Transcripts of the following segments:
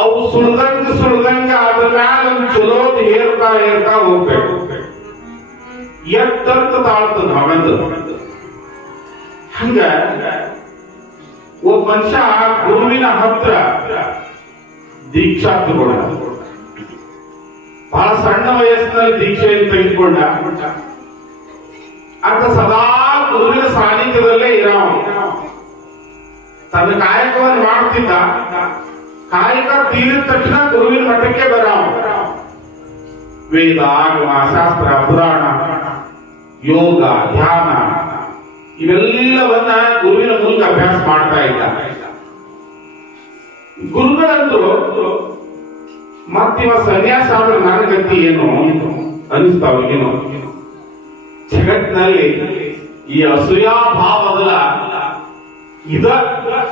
ಅವು ಸುಳ್ದಂಗ ಅದ್ರ ಮ್ಯಾಲ ಒಂದು ಚಲೋದ್ ಏರ್ತಾ ಹೋಗ್ಬೇಕು. ಎತ್ತಂತ ತಾಳ್ತದ ಮಗಂದು. ಹಂಗ ಒಬ್ಬ ಮನುಷ್ಯ ಗುರುವಿನ ಹತ್ರ ದೀಕ್ಷಾ ತಗೊಂಡ. ಬಹಳ ಸಣ್ಣ ವಯಸ್ಸಿನಲ್ಲಿ ದೀಕ್ಷೆಯನ್ನು ತೆಗೆದುಕೊಂಡ. ಅಂತ ಸದಾ ಗುರುವಿನ ಸಾನ್ನಿಧ್ಯದಲ್ಲೇ ಇರಾವ. ತನ್ನ ಕಾಯಕವನ್ನು ಮಾಡ್ತಿದ್ದ. ಕಾಯಕ ತೀರಿದ ತಕ್ಷಣ ಗುರುವಿನ ಮಠಕ್ಕೆ ಬರಾವ. ವೇದ, ಆಗಮ, ಶಾಸ್ತ್ರ, ಪುರಾಣ, ಯೋಗ, ಧ್ಯಾನ ಇವೆಲ್ಲವನ್ನ ಗುರುವಿನ ಮೂಲಕ ಅಭ್ಯಾಸ ಮಾಡ್ತಾ ಇದ್ದ. ಗುರುಗಳಂತೂ ಮತ್ತಿವ ಸನ್ಯಾಸ ಆದ್ರೆ ನನ್ನ ಗತಿ ಏನು ಅನಿಸ್ತಾವೇನೋ. ಜಗತ್ತಿನಲ್ಲಿ ಈ ಅಸೂಯಾ ಭಾವದ ಇದ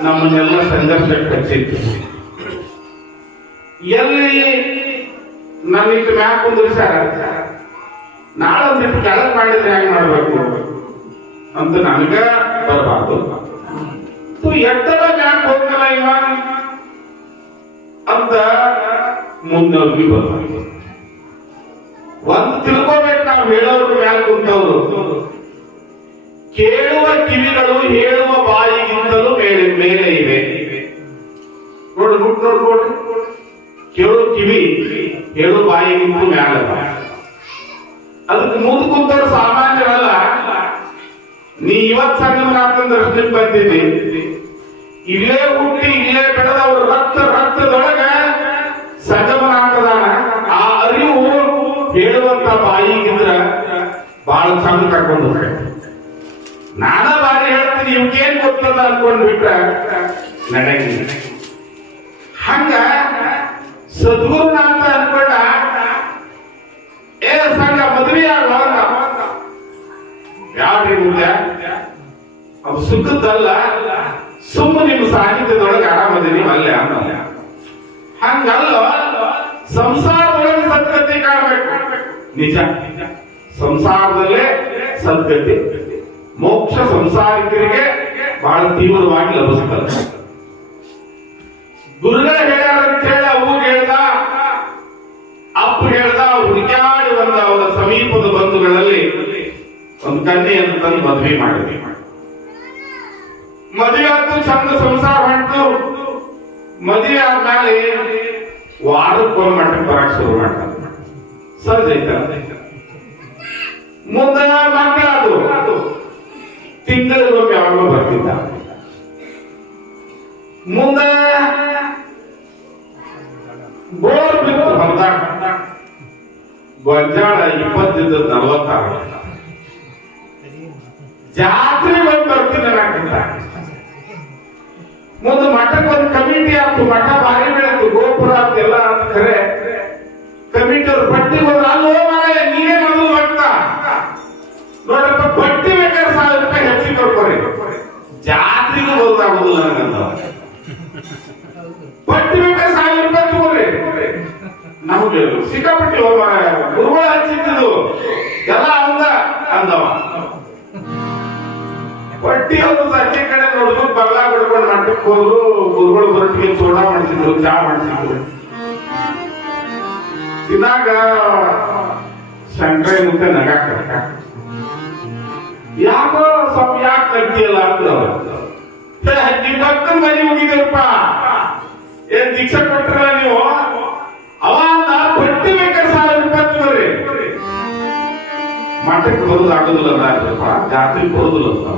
ನಮ್ಮನ್ನೆಲ್ಲ ಸಂಘರ್ಷಕ್ಕೆ ಹಚ್ಚಿತ್ತು. ಎಲ್ಲಿ ನನ್ನಿಟ್ಟು ಮ್ಯಾಕ್ ಕುಂದಿರ್ಸಾರ, ನಾಳೆ ಒಂದಿಟ್ಟು ಕೆಳಗ್ ಮಾಡಿದ್ರೆ ಹೆಂಗ್ ಮಾಡ್ಬೇಕು ಅಂತ ನನಗ ಬರಬಾರ್ದು. ಎಟ್ಟರ ಮ್ಯಾಕ್ ಹೋಗ್ತಲ್ಲ ಇವ ಅಂತ ಮುಂದವ್ರಿಗೆ ಬರ್ಬೇಕು. ಒಂದು ತಿಳ್ಕೋಬೇಕು, ನಾವು ಹೇಳೋರು ಮ್ಯಾಲ ಕುಂತವ್ರು. ಕೇಳುವ ಕಿವಿಗಳು ಹೇಳುವ ಬಾಯಿಗಿಂತಲೂ ಮೇಲೆ ಇವೆ. ನೋಡ್ರಿ, ಕೇಳುವ ಕಿವಿ ಹೇಳುವ ಬಾಯಿಗಿಂತ ಮ್ಯಾಲ. ಅದಕ್ಕೆ ಮುಂದೆ ಕುಂತವ್ರು ಸಾಮಾನ್ಯರಲ್ಲ. ನೀ ಇವತ್ ಸಂಗಮನಾಥನ ದರ್ಶನಕ್ಕೆ ಬಂದಿದ್ದಿ, ಇಲ್ಲೇ ಹುಟ್ಟಿ ಇಲ್ಲೇ ಬೆಳೆದ ಅವ್ರ ರಕ್ತದೊಳಗ ಸಂಗಮನಾಥದಾನ. ಆ ಅರಿವು ಹೇಳುವಂತ ಬಾಯಿಗಿದ್ರ ಬಹಳ ಚಂದ ಕರ್ಕೊಂಡು ನಾನ ಬಾರಿ ಹೇಳ್ತೀನಿ, ಇವಕ್ಕೇನ್ ಗೊತ್ತದ ಅನ್ಕೊಂಡ್ಬಿಟ್ರ ನಡೆಯಂಗಿಲ್ಲ. ಹಂಗ ಸದ್ಗುರುನಾಥ ಅನ್ಕೊಂಡ ಸಂಘ ಮದುವೆ ಆಗುವಾಗ ಯಾವ್ರಿ ಮುಂದೆ ಅದು ಸುಖದ್ದಲ್ಲ, ಸುಮ್ಮ ನಿಮ್ಮ ಸಾಹಿತ್ಯದೊಳಗೆ ಆರಾಮದೀನಿ ಅಲ್ಲೇ ಅನ್ನಲ್ಲ. ಹಂಗಲ್ಲ, ಸಂಸಾರದೊಳಗೆ ಸದ್ಗತಿ ಕಾಣಬೇಕು. ನಿಜ, ಸಂಸಾರದಲ್ಲೇ ಸದ್ಗತಿ, ಮೋಕ್ಷ ಸಂಸಾರಿಕರಿಗೆ ಬಹಳ ತೀವ್ರವಾಗಿ ಲಭಿಸ್ತದೆ. ಗುರುಗಳ ಹೇಳ್ಯಾರ ಅಂತ ಹೇಳಿ ಅವು ಹೇಳ್ದ, ಅಪ್ಪ ಹೇಳ್ದ. ಹುಡುಕ್ಯಾಡಿ ಬಂದ ಅವರ ಸಮೀಪದ ಬಂಧುಗಳಲ್ಲಿ ಒಂದು ಕನ್ಯೆಯನ್ನು ತಂದು ಮದುವೆ ಮಾಡಿದ್ವಿ. ಮದುವೆ ಆಯ್ತು, ಚಂದ ಸಂಸಾರ ಹೊಂಟು. ಮದುವೆ ಆದ್ಮೇಲೆ ವಾರಕ್ಕೊಂದು ಮಟ್ಟಕ್ಕೆ ಬರಕ್ ಶುರು ಮಾಡ್ತಾರೆ. ಸಹಜ ಐತ. ಮುಂದೆ ಮಕ್ಕಳಾದ್ರು, ತಿಂಗಳಿಗೊಮ್ಮೆ ಯಾವಾಗಲೂ ಬರ್ತಿದ್ದ. ಮುಂದೆ ಬೋರ್ ಬಿತ್ತು ಹೊರದಾಗ. ಗೊಂಜಾಳ 20-46 ಜಾತ್ರೆ ಬಂದು ಬರ್ತೀನಿ ಅನ್ನಕಂತ. ಮುಂದೆ ಮಠಕ್ಕೆ ಒಂದು ಕಮಿಟಿ ಆಯ್ತು. ಮಠ ಭಾರಿ ಬೆಳೆತು, ಗೋಪುರ ಆಯ್ತು, ಎಲ್ಲ ಅಂತ. ಖರೆ ಕಮಿಟಿ ಅವ್ರು ಪಟ್ಟಿ ಹೋದ್ರ, ಅಲ್ಲೋ ಮಾರಾಯ ನೀನೇ ಮೊದಲು ಮಟ್ಟ ನೋಡಪ್ಪ, ಪಟ್ಟಿ ಬೇಕಾದ್ರೆ 1000 ರೂಪಾಯಿ ಹೆಚ್ಚಿಗೆ ಕೊಡ್ಕೊರಿ, ಜಾತ್ರೆಗೂ ಬರೋದಾಗುದಿಲ್ಲ ನನಗಂತ. ಪಟ್ಟಿ ಬೇಕಾದ್ರೆ 1000 ರೂಪಾಯಿ ತಗೋರಿ. ನಮ್ಗೆ ಸಿಕ್ಕಾಪಟ್ಟಿ ಗುರುಗಳ ಹಚ್ಚಿದ್ದು ಎಲ್ಲ ಅಂದವ. ಪಟ್ಟಿ ಅವರು ಸಂಜೆ ಕಡೆ ನೋಡಿದ್ರು, ಬಗಲ ಬಿಡ್ಕೊಂಡು ಮಟ್ಟಕ್ಕೆ ಹೋದ್ರು. ಗುರುಗಳು ಬರಟಿಗೆ ಸೋಡಾ ಮಾಡಿಸಿದ್ರು, ಚಾ ಮಾಡಿಸಿದ್ರು. ಇದಾಗ ಶಂಕರ ಮುಖ ನಗಾಕ, ಯಾಕೋ ಸ್ವಲ್ಪ ಯಾಕೆ ನಗ್ತಿಯಲ್ಲ ಅಂದ್ರು. ನಿಮ್ ಭಕ್ತನ ಮನೆ ಹೋಗಿದ್ದೀರಪ್ಪ, ಏನ್ ದೀಕ್ಷೆ ಕೊಟ್ರಲ್ಲ ನೀವು. ಅವಾಗ ಪಟ್ಟಿ ಬೇಕಾದ್ರೆ 1000 ರೂಪಾಯಿ ತಗೋರಿ. ಮಠಕ್ಕೆ ಬರೋದಾಗೋದಿಲ್ಲ, ಜಾತ್ರೆಗೆ ಬರೋದಿಲ್ಲ.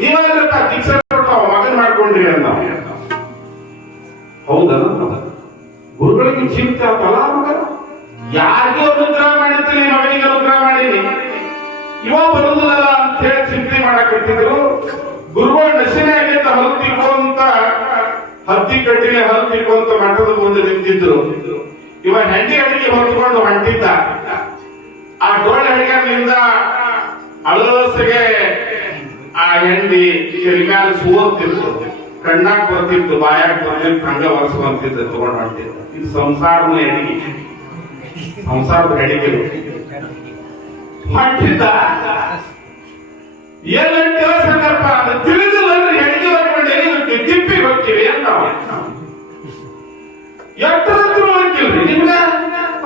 ನೀವೇನಪ್ಪ ದೀಕ್ಷೆ ಕೊಡ್ತಾವ ಮಗನ್ ಮಾಡ್ಕೊಂಡ್ರಿ ಅಂದ. ಹೌದಲ್ಲ, ಗುರುಗಳಿಗೆ ಚಿಂತೆ ಆಗ್ತಲ್ಲ. ಯಾರಿಗೂ ಅನುಗ್ರಹ ಮಾಡಿರ್ತೀನಿ, ಮಗನಿಗೆ ಅನುಗ್ರಹ ಮಾಡೀನಿ, ಇವ ಬರುದಿಲ್ಲ ಅಂತ ಹೇಳಿ ಚಿಂತೆ ಮಾಡಕತ್ತಿದ್ರು. ಗುರುಗಳು ನಶಿನಾಗಿದ್ದ ಹಲ್ಲು ತಿಕ್ಕೊಂತ, ಹತ್ತಿ ಕಟ್ಟಿಲೆ ಹಲ್ಲು ತಿಕ್ಕೊಂತ ಮಠದ ಮುಂದೆ ನಿಂತಿದ್ರು. ಇವ ಹೆಂಡಿ ಅಡಿಗೆ ಹೊರದುಕೊಂಡು ಹೊಂಟಿದ್ದ. ಆ ಡೋಳೆ ಅಡಿಗೆಯಿಂದ ಅಳಸಗೆ ಆ ಹೆಂಡಿ ಮ್ಯಾಲ ಸೋರ್ತಿತ್ತು, ಕಣ್ಣಾಗ ಬರ್ತಿತ್ತು, ಬಾಯಾಗ ಬರ್ತಿತ್ತು, ಹಂಗ ಒರೆಸ್ಕೊಂತಿದ್ದ, ತಗೊಂಡು ಹೊಂಟಿದ್ದ. ಇದು ಸಂಸಾರದ ಅಡಿಗೆ, ಸಂಸಾರದ ಅಡಿಗೆ ಹೊಂಟಿದ್ದ. ಏನಂತ ಸಂದರ್ಭ ತಿಳಿದಿಲ್ಲ ಅಂದ್ರೆ ಹೆಂಡಿ ಹೊರಕೊಂಡು ಎಲ್ಲಿ ಹೋಗ್ತೀವಿ, ತಿಪ್ಪಿ ಹೋಗ್ತೀವಿ ಅಂತ. ನಿಮ್ಗ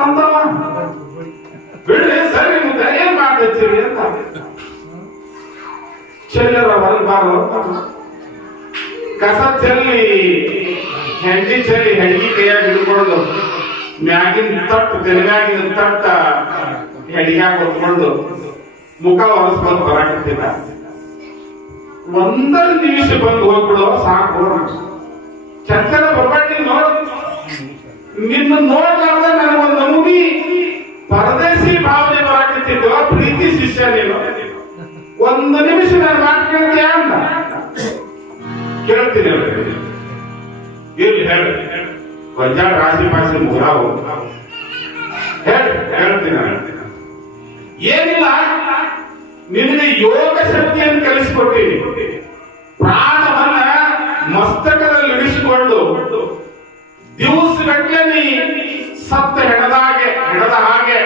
ಅಂತವ ಬಿಡ್ರಿ ಸರಿ ನಿಮ್ಗೆ ಏನ್ ಮಾಡ್ತೀರಿ ಅಂತ ಚೆಲ್ಲರ ಬರಬಾರದು ಕಸ ಚೆಲ್ಲಿ ಹೆಂಡಿ ಚೆಲ್ಲಿ ಹೆಂಡಿ ಕೈಯಾಗಿ ಹಿಡ್ಕೊಂಡು ಮ್ಯಾಗಿನ ತಟ್ಟು ತೆಲುಗಾಗಿನ ತಟ್ಟ ಹೆಡಿಯಾಗಿ ಹೊತ್ಕೊಂಡು ಮುಖ ಒರೆಸ್ಕೊಂಡು ಬರಾಕತ್ತಿಲ್ಲ ಒಂದೊಂದು ನಿಮಿಷ ಬಂದು ಹೋಗ್ಬಿಡುವ ಸಾಕು ಚಂಚಲ ಬೊಬ್ಬಟ್ಟಿ ನಿನ್ನ ನೋಡ್ಲಾರ್ದ ನನಗೊಂದು ನಮೂನಿ ಪರದೇಶಿ ಭಾವನೆ ಬರಾಕತ್ತಿದ್ವ ಪ್ರೀತಿ ಶಿಷ್ಯ ನೀನು ಒಂದು ನಿಮಿಷ ನನ್ನ ಮಾತು ಕೇಳ್ತೀಯ ಅಂತ ಕೇಳ್ತೀನಿ ಇರ್ಲಿ ಹೇಳಿ ವಜ್ಜಾಳ ರಾಶಿ ಪಾಸಿ ಮುಗ್ರಾವು ಹೇಳ್ತೀನಿ ಏನಿಲ್ಲ ನಿನಗೆ ಯೋಗ ಶಕ್ತಿಯನ್ನು ಕಲಿಸಿಕೊಟ್ಟಿನಿ ಪ್ರಾಣವನ್ನ ಮಸ್ತಕದಲ್ಲಿ ಇಳಿಸಿಕೊಂಡು ದಿವಸಗಟ್ಟಲೆ ನೀ ಸತ್ತ ಹೆಣದ ಹಾಗೆ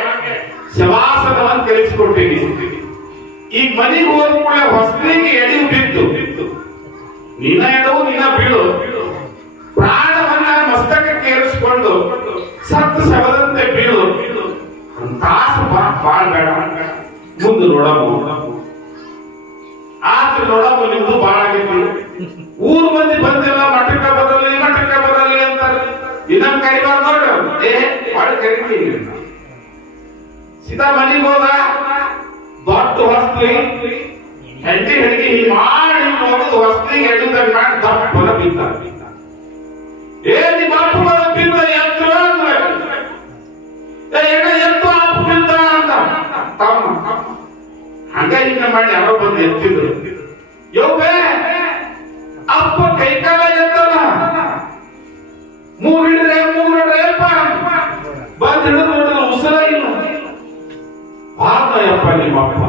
ಶವಾಸನವನ್ನು ಕಲಿಸಿಕೊಟ್ಟಿನಿ ಈಗ ಮನೆಗೆ ಹೋದ ಕೂಡಲೇ ಹೊಸಲಿಗೆ ಎಳೆಯು ಬಿತ್ತು ನಿನ್ನ ಎಡವು ನಿನ್ನ ಬೀಳು ಪ್ರಾಣವನ್ನ ಮಸ್ತಕಕ್ಕೆ ಏರಿಸಿಕೊಂಡು ಸತ್ತು ಶವದಂತೆ ಬೀಳು ತಾಸು ಬಾಳ್ ಬೇಡ ಮುಂದೆ ನೋಡಮು ಆದ್ರೆ ನೋಡಮು ನಿಮ್ದು ಬಾಳ ಆಗೈತಿ ಊರ್ ಮಂದಿ ಬಂದಿಲ್ಲ ಮಠಕ್ಕ ಬರಲಿ ಅಂತಾರೆ ಇದನ್ನ ಕರಿಬಾರ್ದು ನೋಡ್ರಿ ಬಾಳ ಕರಿತೀವಿ ಸೀತಾ ಮನೆಗೆ ಹೋದ ದೊಡ್ಡ ಹೊಸ್ಲಿ ಹೆಂಡಿ ಹೆಂಡಿ ಹಿಂಗ್ ಮಾಡಿ ಹೋಗೋದು ಹೊಸ್ಲಿಗೆ ಎಡುದಂಗ್ ಮಾಡಿ ದಪ್ಪನ ಬಿದ್ದ ನಿಮ್ಮ ಅಪ್ಪ ಬಿದ್ದ ಎತ್ತು ಎತ್ತು ಅಪ್ಪ ಬಿದ್ದ ಅಂತ ಹಂಗ ಹಿಂಗ ಮಾಡಿ ಯಾರೋ ಬಂದು ಎತ್ತಿದ್ರು ಯೋಬೆ ಅಪ್ಪ ಕೈಕಾಲ ಎತ್ತಲ್ಲ ಮೂರ್ ಹಿಡಿದ್ರೆ ಬಂದ್ ಹಿಡಿದು ನೋಡಿದ್ರೆ ಉಸಿರ ಇಲ್ಲ ಪಾದಯಪ್ಪ ನಿಮ್ಮಪ್ಪ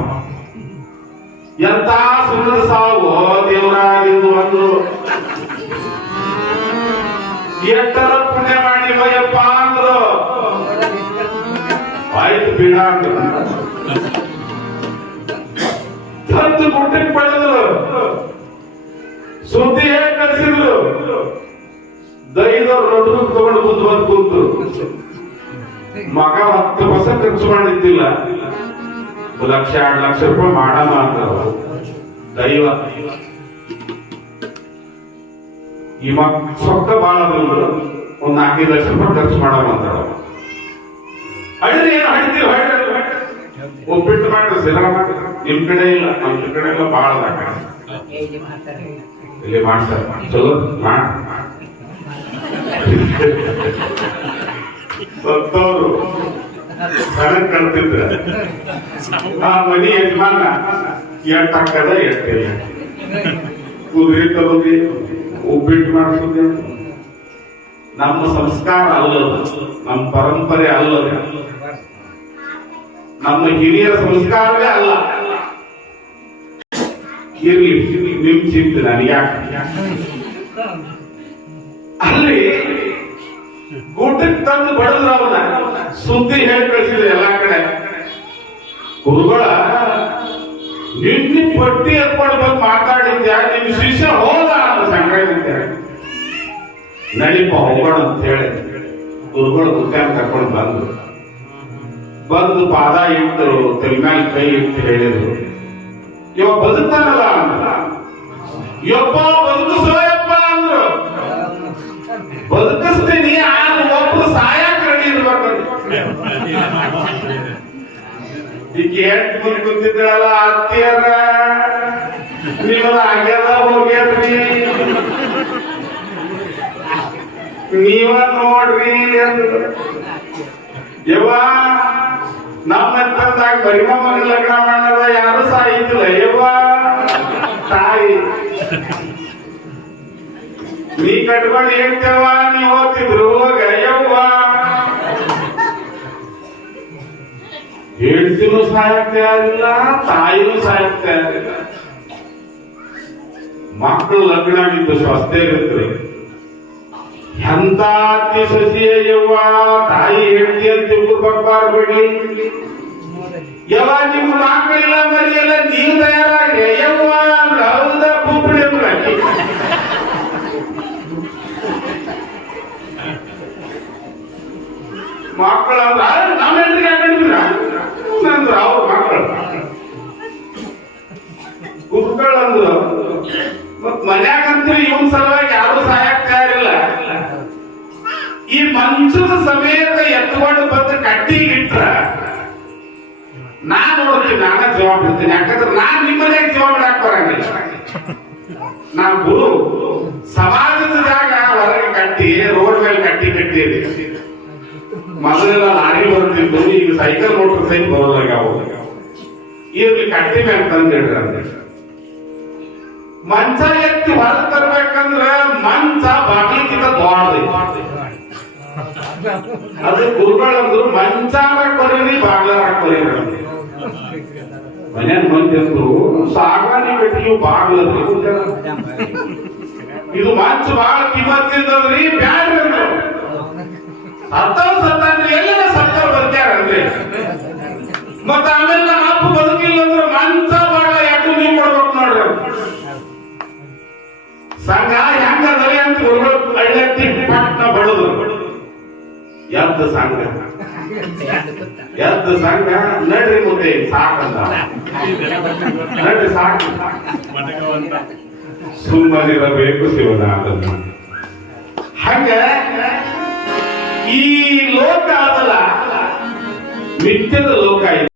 ಎಂತ ಸುಂದರ ಸಾವು ದೇವರಾಗಿದ್ದು ಅಂದ್ರು ಎಷ್ಟರ ಪುಣ್ಯ ಮಾಡಿ ವಯಪ್ಪ ಅಂದ್ರು ಆಯ್ತು ಬೀಳ ತಂದು ಗುಡ್ಡಕ್ಕೆ ಪಡೆದ್ರು ಸುದ್ದಿ ಹೇಳಿ ಕಳಿಸಿದ್ರು ದೈದವ್ರು ನೋಟ್ಬುಕ್ ತಗೊಂಡು ಮುಂದೆ ಬಂದು ಕೂತು ಮಗ 10% ಖರ್ಚು ಮಾಡಿದ್ದಿಲ್ಲ 1 ಲಕ್ಷ 2 ಲಕ್ಷ ರೂಪಾಯಿ ಮಾಡಮ್ಮ ಅಂತಾರ ದೈವ ಈ ಸೊಕ್ಕ ಬಾಳ ಒಂದ್ 4-5 ಲಕ್ಷ ರೂಪಾಯಿ ಖರ್ಚು ಮಾಡಮ್ಮ ಅಂತಾರ ಅಡ್ರಿ ಏನು ಹಡ್ತೀವಿ ಒಬ್ಬಿಟ್ಟು ಮಾಡ್ರಿ ಸಿದ್ದರಾಮ ನಿಮ್ ಕಡೆ ಇಲ್ಲ ನಮ್ ಕಡೆ ಎಲ್ಲ ಬಾಳ ಇಲ್ಲಿ ಮಾಡ್ತಾರೆ ಚಲೋ ಸತ್ತವರು ಹಣ ಕಳ್ತಿದ್ರ ಆ ಮನಿ ಯಜಮಾನ ಎಟ್ ಹಾಕದ ಎಟ್ಟಿಲ್ಲ ಕುದುರೆ ತರೋದಿ ಒಬ್ಬಿಟ್ಟು ಮಾಡಿಸೋದಿ ನಮ್ಮ ಸಂಸ್ಕಾರ ಅಲ್ಲದು ನಮ್ಮ ಪರಂಪರೆ ಅಲ್ಲದು ನಮ್ಮ ಹಿರಿಯರ ಸಂಸ್ಕಾರವೇ ಅಲ್ಲ ಇರ್ಲಿ ನಿಮ್ ಚಿಂತೆ ನನಗೆ ಅಲ್ಲಿ ಊಟಕ್ಕೆ ತಂದು ಬಡದ್ರ ಅವನ ಸುದ್ದಿ ಹೇಳಿ ಕಳಿಸಿದ್ರೆ ಎಲ್ಲಾ ಕಡೆ ಗುರುಗಳ ನಿನ್ನ ಪಟ್ಟಿ ಎತ್ಕೊಂಡು ಬಂದು ಮಾತಾಡಿದ್ಯಾ ನಿಮ್ ಶಿಷ್ಯ ಹೋದ ಅಂತ ಸಂಗ್ರಹಿದ್ದೆ ನಡಿಪ ಹೋಗೋಣ ಅಂತ ಹೇಳಿ ಗುರುಗಳು ಕುತ್ತಾನ ಕರ್ಕೊಂಡು ಬಂದು ಪಾದ ಇಟ್ಟರು ತಲೆ ಮೇಲೆ ಕೈ ಇಟ್ಟು ಹೇಳಿದ್ರು ಇವ ಬದುಕ್ತಾನಲ್ಲ ಅಂತ ಯಪ್ಪ ಬದುಕಿಸೋಯಪ್ಪ ಅಂದ್ರು ಬದುಕಿಸ್ತೀನಿ ಆದ್ರೆ ಒಬ್ರು ಸಾಯಕ್ ರೆಡಿ ಇರ್ಬೇಕು ಈಗ ಎಂಟು ಮುಂದೆ ಕುಂತಿದ್ರಲ್ಲ ಅತ್ತಿಯರ ನಿಮ್ಮದ ಆಗ್ಯದ ಹೋಗ್ಯದ್ರಿ ನೀವ ನೋಡ್ರಿ ಅಂದ್ರು ಯವ್ವ ನಮ್ಮ ತಂದಾಗ ಮರಿಮಮ್ಮನ ಲಗ್ನ ಮಾಡದ ಯಾರು ಸಾಯಿತಿಲ್ಲ ಯವ್ವ ತಾಯಿ ನೀ ಕಟ್ಕೊಂಡು ಹೇಳ್ತೇವ ನೀ ಹೋಗ್ತಿದ್ರು ಹೋಗ ಯವ್ವ ಹೇಳ್ತಿನೂ ಸಹಾಯಕ್ ತಯಾರಿಲ್ಲ ತಾಯಿನೂ ಸಹಾಯಕ್ ತಯಾರಿಲ್ಲ ಮಕ್ಕಳು ಲಗ್ನ ಆಗಿದ್ದು ಸ್ವಸ್ಥೇರಿದ್ರು ಎಂತ ಅತ್ತಿ ಸಸಿಯ ಯವ್ವ ತಾಯಿ ಹೇಳ್ತಿ ಅಂತ ಬರ್ಬಾರ್ಬೇಡಿ ಯವ್ವ ನಿಮ್ಮ ಮಕ್ಕಳಿಲ್ಲ ಮರಿಯಲ್ಲ ನೀವು ತಯಾರಾಗಿ ಯವ್ವ ಅಂದ್ರೆ ಹೌದ ಬುಬ್ಬಿಡಿ ಅಂದ್ರಾಕಿ ಮಕ್ಕಳ ನಾವ್ ಹೆಂಡ್ರಿಗೆ ಹಾಕೊಂಡಿದ್ರ ನಂದ್ರ ಅವ್ರ ಮಕ್ಕಳು ಗುರುಗಳಂದ್ರು ಮತ್ ಮನ್ಯಾಗಂತೂ ಇವನ್ ಸಲುವಾಗಿ ಯಾರು ಸಹಾಯಕ್ ತಯಾರಿಲ್ಲ. ಈ ಮಂಚದ ಸಮೇತ ಎತ್ಕೊಂಡು ಬಂದು ಕಟ್ಟಿಗಿಟ್ರ ನಾನ್ ನೋಡ್ತೀನಿ, ನಾನೇ ಜವಾಬ್ ಇರ್ತೀನಿ. ಯಾಕಂದ್ರೆ ನಾನ್ ನಿಮ್ಮನೆ ಜವಾಬ್ ಹಾಕ್ ಬರಂಗಿಲ್ಲ. ನಾನ್ ಗುರು ಸಮಾಜದ ಜಾಗ ಹೊರಗೆ ಕಟ್ಟಿ ರೋಡ್ ಮೇಲೆ ಕಟ್ಟಿ ಮೊದಲೆಲ್ಲ ಲಾರಿ ಬರ್ತಿದ್ದು, ಈಗ ಸೈಕಲ್ ಮೋಟರ್ ಸೈಕಲ್ ಬರೋದಾಗ ಇವ್ರಿಗೆ ಕಟ್ಟಿ ಮೇಲೆ ತಂದಿಡ್ರಿ ಅಂದ್ರೆ ಮಂಚ ಎತ್ತಿ ಹೊರಗೆ ತರ್ಬೇಕಂದ್ರ ಮಂಚ ಬಾಗಿಲಿಗಿಂತ ದೊಡ್ಡದು. ಅದು ಗುರುಗಳಂದ್ರು ಮಂಚಾರ ಕೊರೀರಿ ಬಾಗ್ಲಾರ ಕೊರೀರಿ. ಮನ್ಯಾಗ ಮಂದಿ ಅಂದ್ರು ಸಾಗವಾನಿ ಬೆಟ್ಟಿಗೆ ಬಾಗ್ಲದ್ರಿ, ಇದು ಮಂಚ ಬಾಳ ಕಿಮ್ಮತ್ತಿದ್ದದ್ರಿ ಬ್ಯಾಡ್ರಿ ಅಂದ್ರು. ಸತ್ತಂದ್ರಿ ಎಲ್ಲ ಸತ್ತವ್ರು ಬರ್ತಾರನ್ರಿ. ಮತ್ತ ಆಮೇಲೆ ನಮ್ಮ ಅಪ್ಪ ಬದುಕಿಲ್ಲ ಅಂದ್ರೆ ಮಂಚ ಬಾಳ ಯಾಕೆ ನೀವು ಕೊಡ್ಬೇಕು ನೋಡ್ರಿ. ಸಂಘ ಹೆಂಗದರಿ ಅಂತ ಗುರುಗಳು ಕಳ್ಳೆತ್ತಿ ಪಟ್ನ ಬಡದ್ರು. ಎದ್ದು ಸಂಘ ನಡ್ರಿ ಮುದ್ದೆ ಸಾಕಂದ, ನಡ್ರಿ ಸಾಕು, ಸುಮ್ಮನಿರಬೇಕು ಶಿವನಾಥ. ಹಂಗ ಈ ಲೋಕ ಅದಲ್ಲ ಮಿಥ್ಯದ ಲೋಕ ಇದೆ.